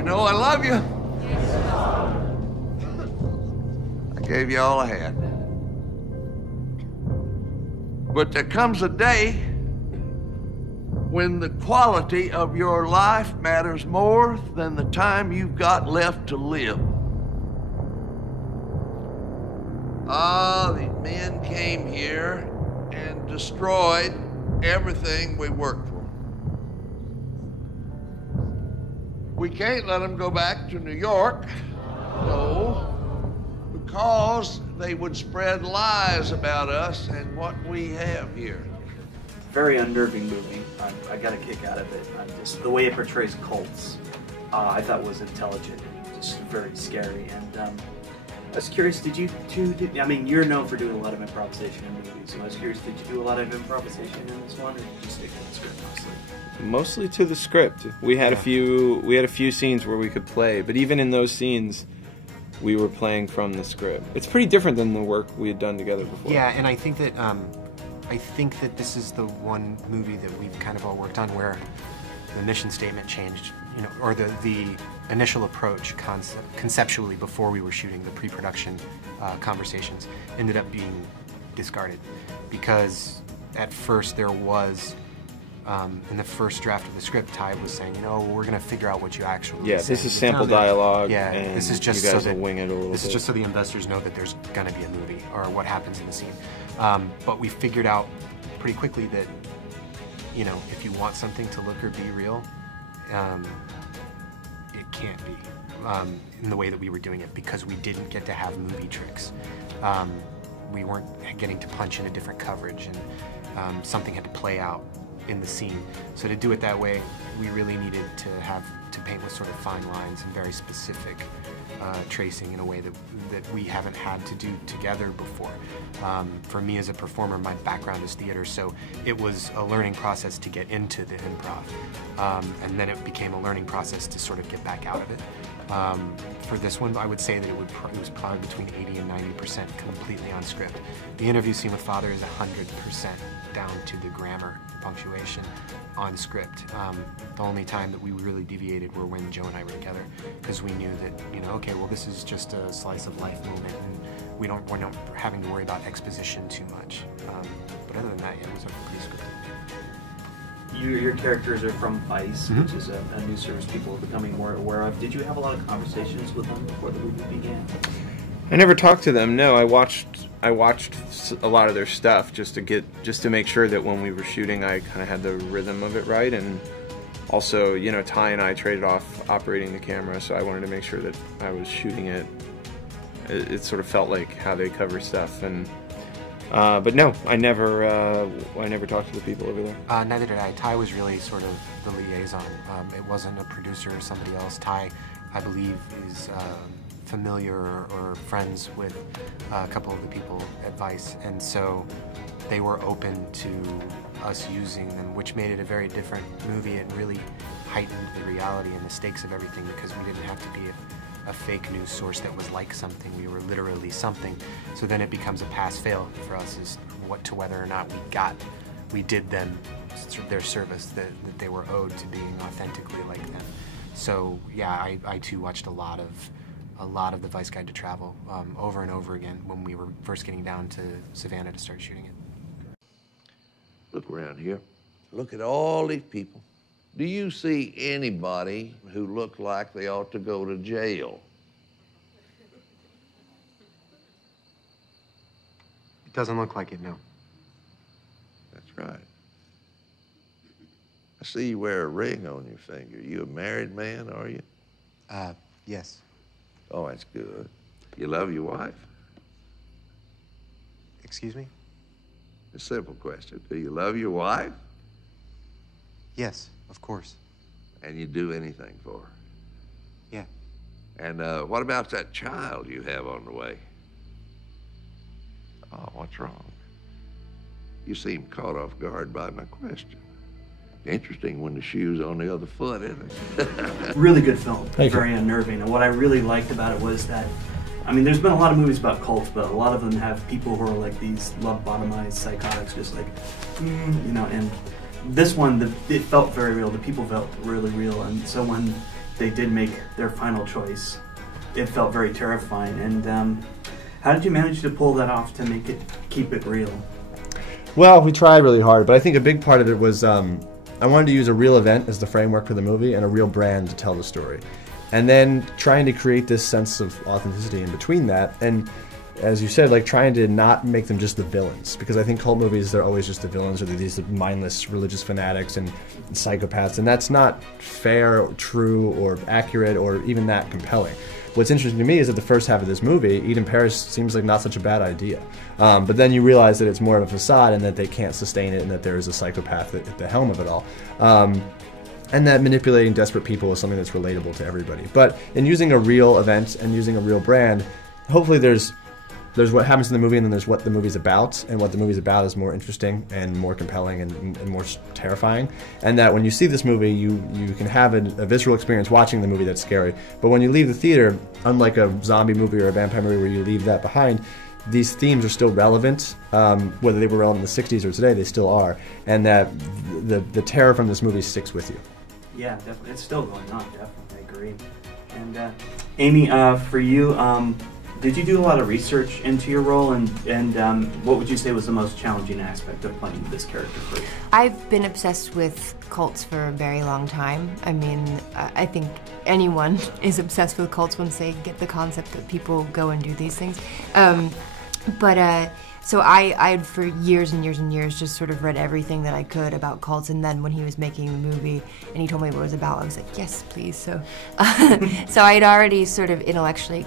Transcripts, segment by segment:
You know I love you. I gave you all I had. But there comes a day when the quality of your life matters more than the time you've got left to live. These men came here and destroyed everything we worked for. We can't let them go back to New York, no, because they would spread lies about us and what we have here. Very unnerving movie. I got a kick out of it. Just the way it portrays cults, I thought was intelligent and just very scary. And I was curious, did you two? I mean, you're known for doing a lot of improvisation in movies, so I was curious, did you do a lot of improvisation in this one, or did you stick to the script mostly? Mostly to the script. We had a few scenes where we could play, but even in those scenes, we were playing from the script. It's pretty different than the work we had done together before. Yeah, and I think that this is the one movie that we've kind of all worked on where the mission statement changed, you know, or the initial approach conceptually before we were shooting the pre-production conversations ended up being discarded because at first there was in the first draft of the script, Ty was saying, you know, we're going to figure out what you actually say. This is sample dialogue. Yeah, and this is just you guys so that will wing it a little this bit. is just so the investors know that there's going to be a movie or what happens in the scene. But we figured out pretty quickly that, you know, if you want something to look or be real, it can't be in the way that we were doing it because we didn't get to have movie tricks. We weren't getting to punch in a different coverage, and something had to play out in the scene. So to do it that way, we really needed to paint with sort of fine lines and very specific tracing in a way that we haven't had to do together before. For me as a performer, my background is theater, so it was a learning process to get into the improv. And then it became a learning process to sort of get back out of it. For this one, I would say that it was probably between 80 and 90% completely on script. The interview scene with Father is 100% down to the grammar, punctuation, on script. The only time that we really deviated were when Joe and I were together, because we knew that, you know, okay, well, this is just a slice of life moment, and we're not having to worry about exposition too much. But other than that, yeah, it was pretty scripted. Your characters are from Vice, which is a news service people are becoming more aware of. Did you have a lot of conversations with them before the movie began? I never talked to them. No, I watched a lot of their stuff just to make sure that when we were shooting, I kind of had the rhythm of it right, and also, you know, Ty and I traded off operating the camera, so I wanted to make sure that I was shooting it. It sort of felt like how they cover stuff, and but no, I never talked to the people over there. Neither did I. Ty was really sort of the liaison. It wasn't a producer or somebody else. Ty, I believe, is familiar or friends with a couple of the people at Vice, and so they were open to us using them, which made it a very different movie. It really heightened the reality and the stakes of everything because we didn't have to be a fake news source that was like something. We were literally something. So then it becomes a pass-fail for us as to whether or not we did them their service that they were owed to being authentically like them. So yeah, I too watched a lot of the Vice Guide to Travel over and over again when we were first getting down to Savannah to start shooting it. Look around here. Look at all these people. Do you see anybody who look like they ought to go to jail? It doesn't look like it, no. That's right. I see you wear a ring on your finger. You a married man, are you? Yes. Oh, that's good. You love your wife? Excuse me? A simple question. Do you love your wife? Yes, of course. And you do anything for her? Yeah. And what about that child you have on the way? Oh, what's wrong? You seem caught off guard by my question. Interesting when the shoe's on the other foot, isn't it? Really good film. Very unnerving. And what I really liked about it was that, I mean, there's been a lot of movies about cults, but a lot of them have people who are like these love-bottomized psychotics, just like, you know, and this one, it felt very real. The people felt really real, and so when they did make their final choice, it felt very terrifying. And how did you manage to pull that off to keep it real? Well, we tried really hard, but I think a big part of it was I wanted to use a real event as the framework for the movie and a real brand to tell the story. And then trying to create this sense of authenticity in between that. And as you said, like trying to not make them just the villains. Because I think cult movies, they're always just the villains, or they're these mindless religious fanatics and psychopaths. And that's not fair, or true, or accurate, or even that compelling. What's interesting to me is that the first half of this movie, Eden Paris seems like not such a bad idea. But then you realize that it's more of a facade and that they can't sustain it and that there is a psychopath at the helm of it all. And that manipulating desperate people is something that's relatable to everybody. But in using a real event and using a real brand, hopefully there's what happens in the movie and then there's what the movie's about, and what the movie's about is more interesting and more compelling and more terrifying. And that when you see this movie, you can have a visceral experience watching the movie that's scary. But when you leave the theater, unlike a zombie movie or a vampire movie where you leave that behind, these themes are still relevant, whether they were relevant in the 60s or today, they still are. And that the terror from this movie sticks with you. Yeah, definitely. It's still going on, definitely. I agree. And Amy, for you, did you do a lot of research into your role, and what would you say was the most challenging aspect of playing this character for you? I've been obsessed with cults for a very long time. I mean, I think anyone is obsessed with cults once they get the concept that people go and do these things. So I for years and years and years just sort of read everything that I could about cults, and then when he was making the movie and he told me what it was about, I was like, yes, please. So so I had already sort of intellectually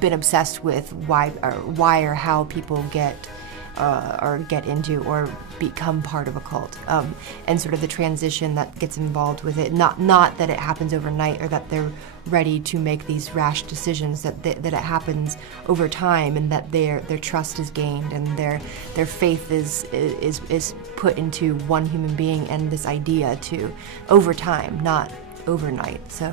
been obsessed with why or how people get into or become part of a cult, and sort of the transition that gets involved with it. Not that it happens overnight or that they're ready to make these rash decisions, that it happens over time, and that their trust is gained and their faith is put into one human being and this idea to over time, not overnight. So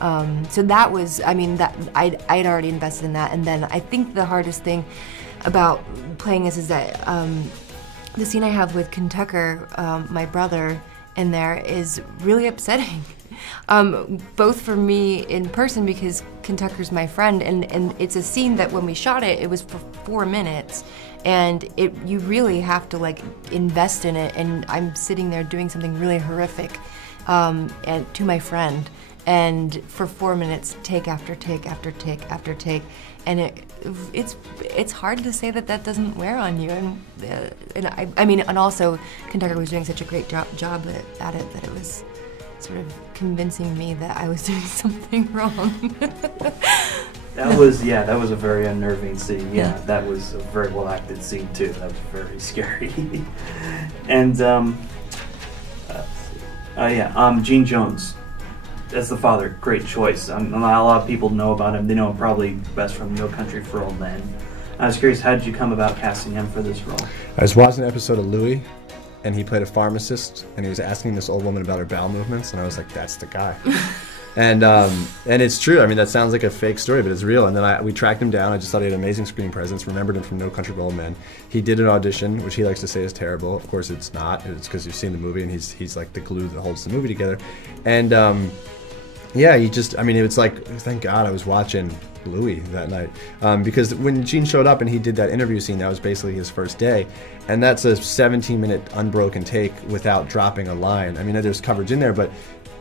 that was, I mean, that I'd already invested in that. And then I think the hardest thing about playing this is that the scene I have with Kentucker, my brother, in there is really upsetting. Both for me in person, because Kentucker's my friend, and it's a scene that when we shot it, it was for 4 minutes, and you really have to like invest in it, and I'm sitting there doing something really horrific and to my friend, and for 4 minutes, take after take after take after take, and it's hard to say that doesn't wear on you, and I mean, and also Kentucker was doing such a great job at it that it was sort of convincing me that I was doing something wrong. That was a very unnerving scene. Yeah, that was a very well acted scene too. That was very scary. And Gene Jones as the father, great choice. Not a lot of people know about him. They know him probably best from No Country for Old Men. I was curious, how did you come about casting him for this role? I was watching an episode of Louis, and he played a pharmacist, and he was asking this old woman about her bowel movements, and I was like, that's the guy. And it's true. I mean, that sounds like a fake story, but it's real. And then we tracked him down. I just thought he had an amazing screen presence, remembered him from No Country for Old Men. He did an audition, which he likes to say is terrible. Of course, it's not. It's because you've seen the movie, and he's like the glue that holds the movie together. And yeah, he just, I mean, it was like, thank God I was watching Louis that night. Because when Gene showed up and he did that interview scene, that was basically his first day. And that's a 17-minute unbroken take without dropping a line. I mean, there's coverage in there, but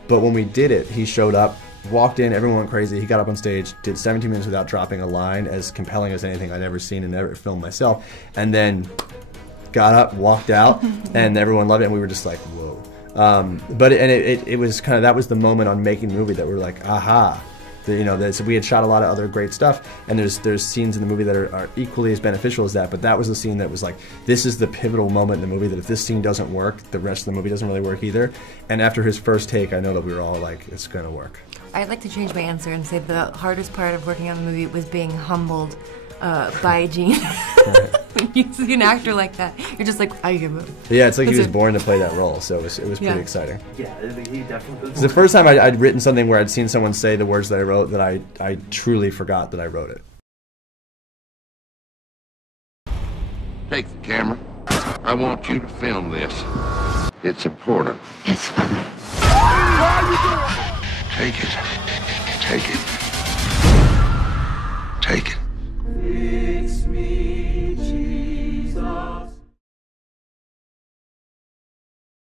when we did it, he showed up, walked in, everyone went crazy. He got up on stage, did 17 minutes without dropping a line, as compelling as anything I'd ever seen and ever filmed myself. And then got up, walked out, and everyone loved it, and we were just like, whoa. It was kind of, that was the moment on making the movie that we were like, aha. You know, we had shot a lot of other great stuff, and there's scenes in the movie that are equally as beneficial as that, but that was the scene that was like, this is the pivotal moment in the movie that if this scene doesn't work, the rest of the movie doesn't really work either. And after his first take, I know that we were all like, it's gonna work. I'd like to change my answer and say the hardest part of working on the movie was being humbled by Gene. When you see an actor like that, you're just like, I give up. Yeah, it's like he was born to play that role, so it was pretty exciting. Yeah, he definitely. It's the first time I'd written something where I'd seen someone say the words that I wrote that I truly forgot that I wrote it. Take the camera. I want you to film this. It's important. Yes, Father. Take it. Take it.